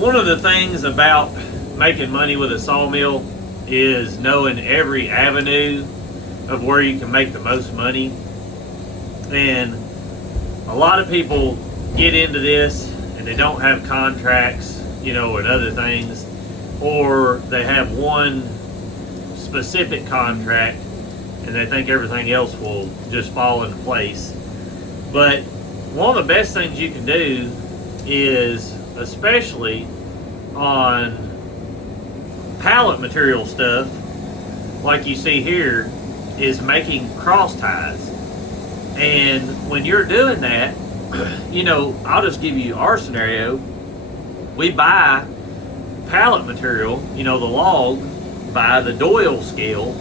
one of the things about making money with a sawmill is knowing every avenue of where you can make the most money. And a lot of people get into this and they don't have contracts, and other things, or they have one specific contract and they think everything else will just fall into place. But one of the best things you can do is, especially on pallet material stuff like you see here, is making cross ties. And when you're doing that, I'll just give you our scenario. We buy pallet material, the log, by the Doyle scale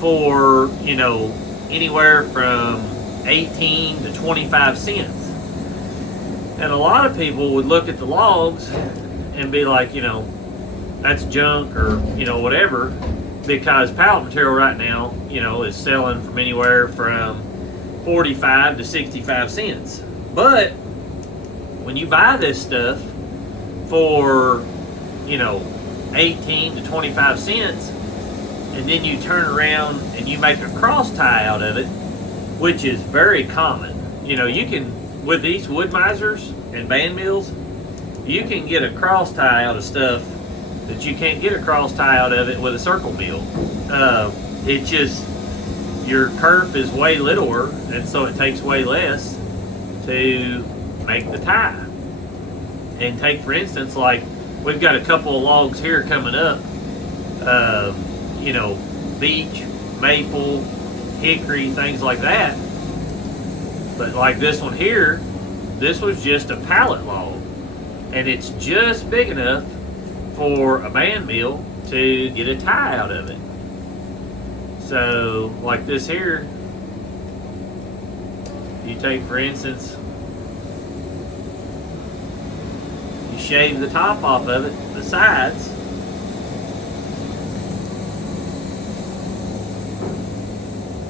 for, anywhere from 18 to 25 cents. And a lot of people would look at the logs and be like, that's junk or, whatever, because pallet material right now, is selling from anywhere from 45 to 65 cents. But when you buy this stuff for, 18 to 25 cents, and then you turn around and you make a cross tie out of it, which is very common. You can, with these Woodmizers and band mills, you can get a cross tie out of stuff that you can't get a cross tie out of it with a circle mill. It just, your kerf is way littler, and so it takes way less to make the tie. And take, for instance, like we've got a couple of logs here coming up, beech, maple, hickory, things like that. But like this one here, this was just a pallet log, and it's just big enough for a band mill to get a tie out of it. So like this here, you take, for instance, you shave the top off of it, the sides,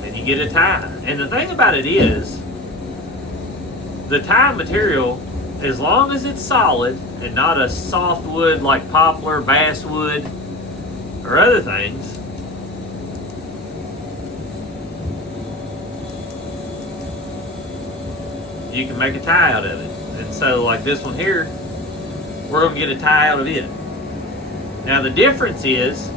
and you get a tie. And the thing about it is, the tie material, as long as it's solid and not a softwood like poplar, basswood, or other things, you can make a tie out of it. And so like this one here, we're going to get a tie out of it. Now the difference is,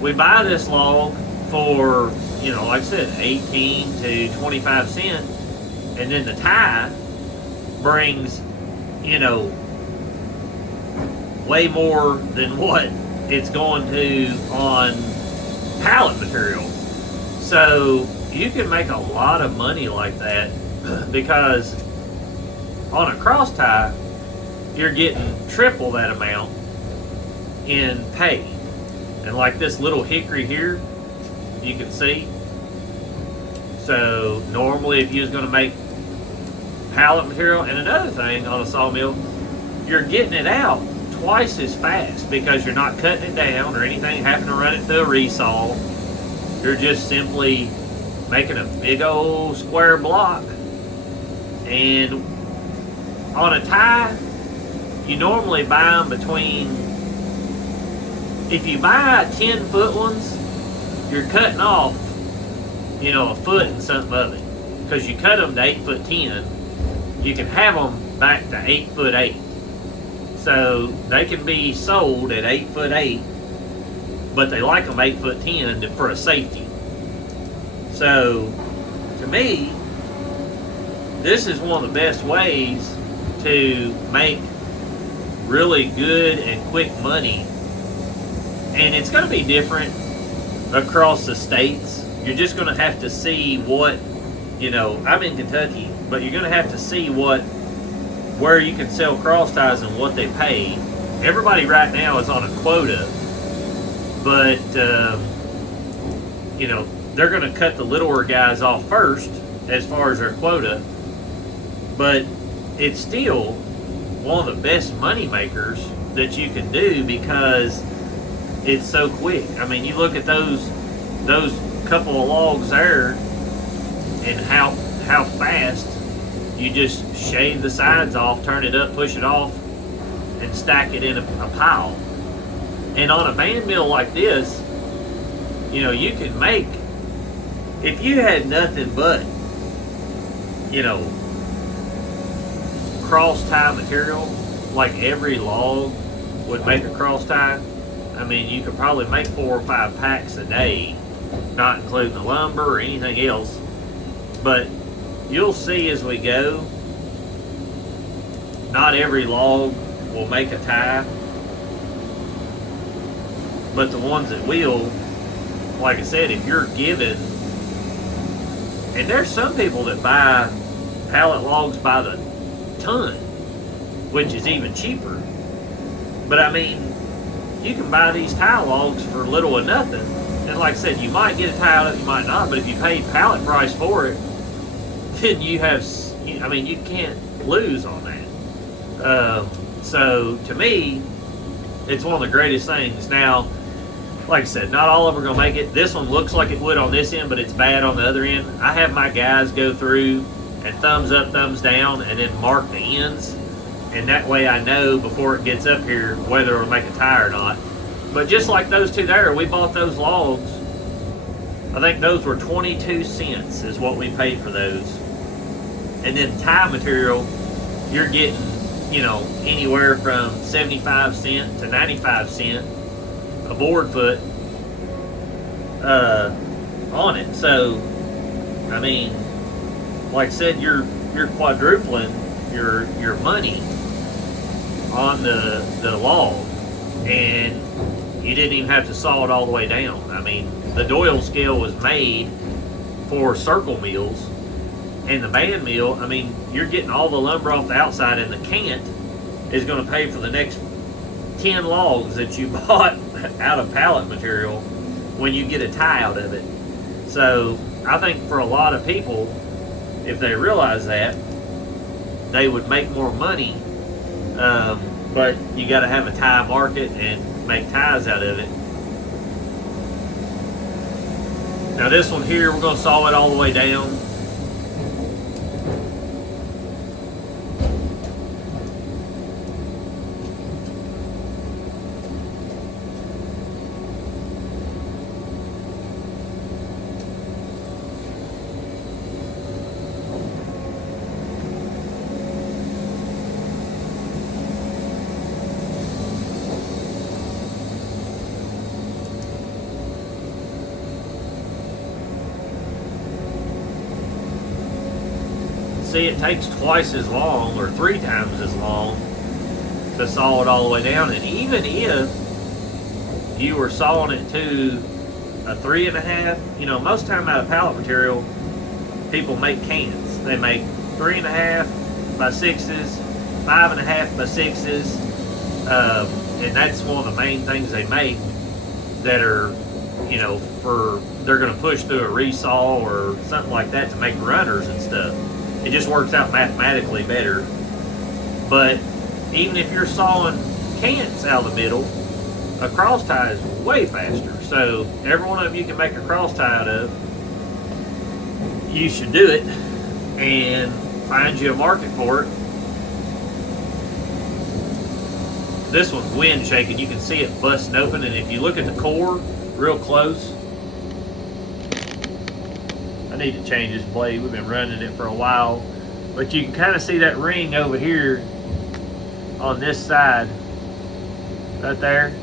we buy this log for, like I said, 18 to 25 cents, and then the tie brings, way more than what it's going to on pallet material. So you can make a lot of money like that, because on a cross tie, you're getting triple that amount in pay. And like this little hickory here, you can see. So normally if you was going to make pallet material, and another thing on a sawmill, you're getting it out twice as fast, because you're not cutting it down or anything, having to run it through a resaw. You're just simply making a big old square block. And on a tie, you normally buy them between, if you buy 10-foot ones, you're cutting off, a foot and something of it, because you cut them to 8'10". You can have them back to 8'8". So they can be sold at 8'8", but they like them 8'10" for a safety. So to me, this is one of the best ways to make really good and quick money. And it's going to be different across the states. You're just going to have to see what, I'm in Kentucky, but you're going to have to see where you can sell cross ties and what they pay. Everybody right now is on a quota, but they're going to cut the littler guys off first as far as their quota. But it's still one of the best money makers that you can do, because it's so quick. I mean, you look at those couple of logs there, and how fast you just shave the sides off, turn it up, push it off, and stack it in a pile. And on a band mill like this, you know, you can make, if you had nothing but, you know, cross tie material, like every log would make a cross tie, I mean, you could probably make 4 or 5 packs a day, not including the lumber or anything else. But you'll see as we go, not every log will make a tie, but the ones that will, like I said, if you're given, and there's some people that buy pallet logs by the ton, which is even cheaper. But I mean, you can buy these tie logs for little or nothing. And like I said, you might get a tie out of it, you might not, but if you pay pallet price for it, then you have, I mean, you can't lose on that. So to me, it's one of the greatest things. Now, like I said, not all of them are going to make it. This one looks like it would on this end, but it's bad on the other end. I have my guys go through and thumbs up, thumbs down, and then mark the ends. And that way I know before it gets up here whether it'll make a tie or not. But just like those two there, we bought those logs. I think those were 22 cents is what we paid for those. And then tie material, you're getting, you know, anywhere from 75 cents to 95 cents a board foot on it. So, I mean, like I said, you're quadrupling your money on the log, and you didn't even have to saw it all the way down. I mean, the Doyle scale was made for circle mills, and the band mill, I mean, you're getting all the lumber off the outside, and the cant is going to pay for the next 10 logs that you bought out of pallet material when you get a tie out of it. So I think for a lot of people, if they realize that, they would make more money. But you got to have a tie market and make ties out of it. Now this one here, we're going to saw it all the way down. See, it takes twice as long or 3 times as long to saw it all the way down. And even if you were sawing it to a 3.5, you know, most time out of pallet material, people make cans. They make 3.5 by 6s, 5.5 by 6s, and that's one of the main things they make that are, you know, they're going to push through a resaw or something like that to make runners and stuff. It just works out mathematically better. But even if you're sawing cants out of the middle, a cross tie is way faster. So every one of you can make a cross tie out of. You should do it and find you a market for it. This one's wind shaking. You can see it busting open, and if you look at the core real close, I need to change this blade. We've been running it for a while, but you can kind of see that ring over here on this side right there.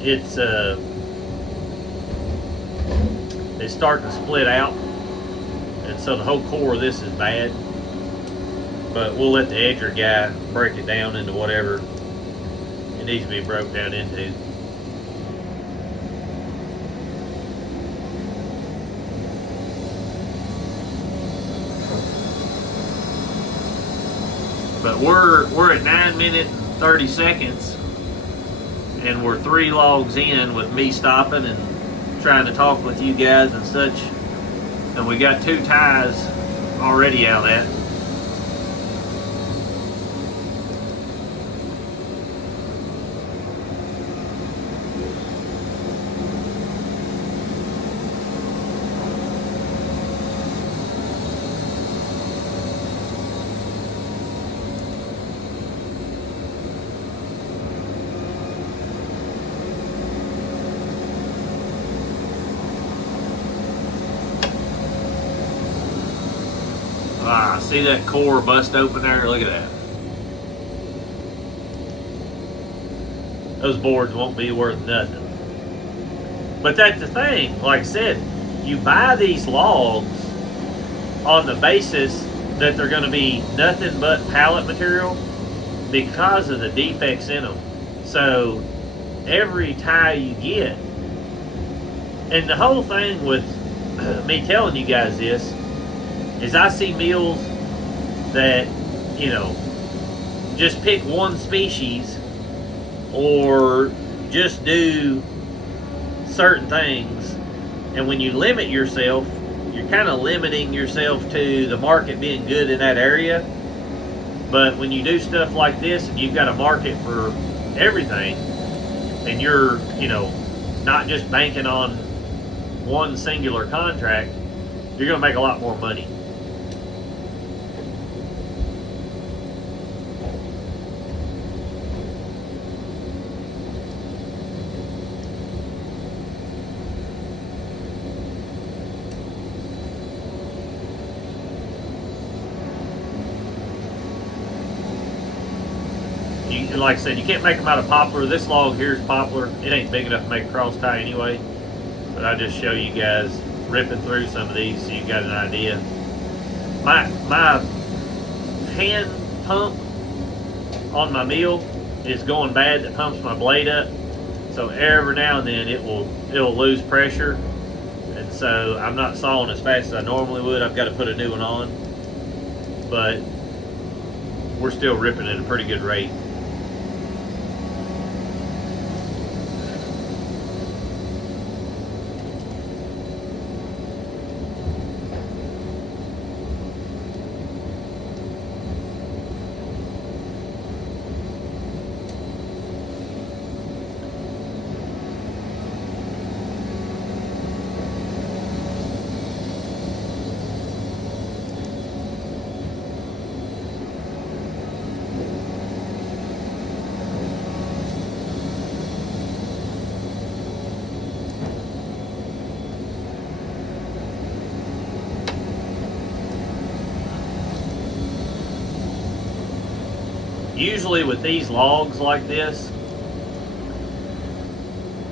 It's starting to split out, and so the whole core of this is bad. But we'll let the edger guy break it down into whatever it needs to be broke down into. But we're at 9 minutes and 30 seconds, and we're 3 logs in with me stopping and trying to talk with you guys and such, and we got 2 ties already out of that. See that core bust open there? Look at that. Those boards won't be worth nothing. But that's the thing. Like I said, you buy these logs on the basis that they're going to be nothing but pallet material because of the defects in them. So every tie you get, and the whole thing with me telling you guys this is I see mills that, you know, just pick one species or just do certain things, and when you limit yourself, you're kind of limiting yourself to the market being good in that area. But when you do stuff like this and you've got a market for everything, and you're, you know, not just banking on one singular contract, you're going to make a lot more money. Like I said, you can't make them out of poplar. This log here is poplar. It ain't big enough to make a cross tie anyway. But I'll just show you guys ripping through some of these so you got an idea. My hand pump on my mill is going bad. That pumps my blade up. So every now and then it'll lose pressure. And so I'm not sawing as fast as I normally would. I've got to put a new one on. But we're still ripping at a pretty good rate. Usually with these logs like this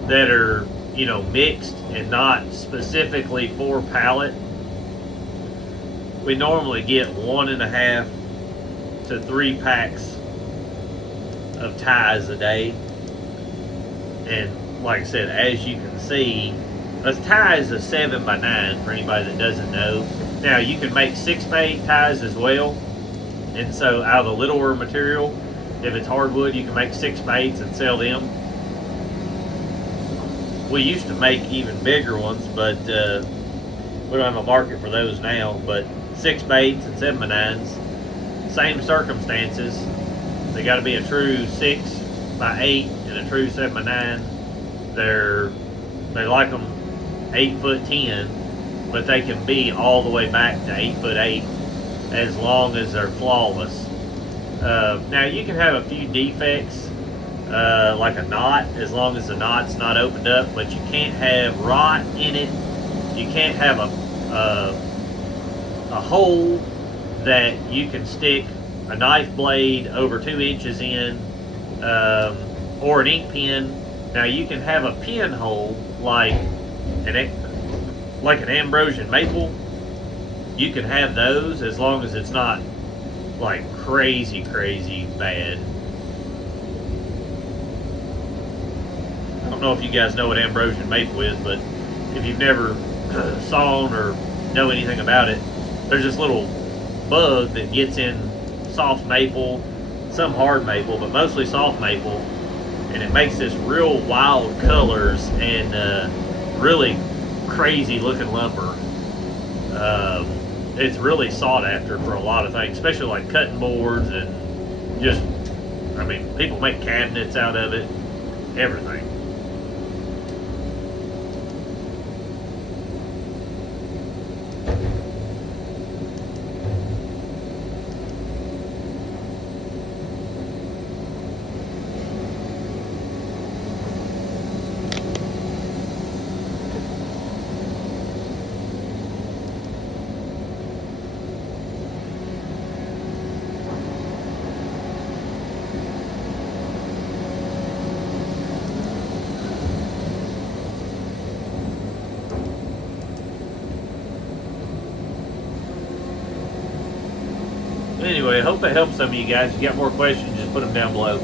that are, you know, mixed and not specifically for pallet, we normally get 1.5 to 3 packs of ties a day. And like I said, as you can see, a tie is a 7x9 for anybody that doesn't know. Now you can make 6x8 ties as well. And so out of the littler material, if it's hardwood, you can make 6x8s and sell them. We used to make even bigger ones, but we don't have a market for those now. But 6x8s and 7x9s, same circumstances. They got to be a true 6x8 and a true 7x9. They like them 8'10", but they can be all the way back to 8'8", as long as they're flawless. Now you can have a few defects, like a knot, as long as the knot's not opened up, but you can't have rot in it. You can't have a hole that you can stick a knife blade over 2 inches in, or an ink pen. Now you can have a pinhole like an Ambrosian maple. You can have those as long as it's not like crazy bad. I don't know if you guys know what Ambrosian maple is, but if you've never sawn or know anything about it, there's this little bug that gets in soft maple, some hard maple, but mostly soft maple, and it makes this real wild colors and really crazy looking lumber. It's really sought after for a lot of things, especially like cutting boards and just, I mean, people make cabinets out of it, everything. Anyway, I hope it helps some of you guys. If you got more questions, just put them down below.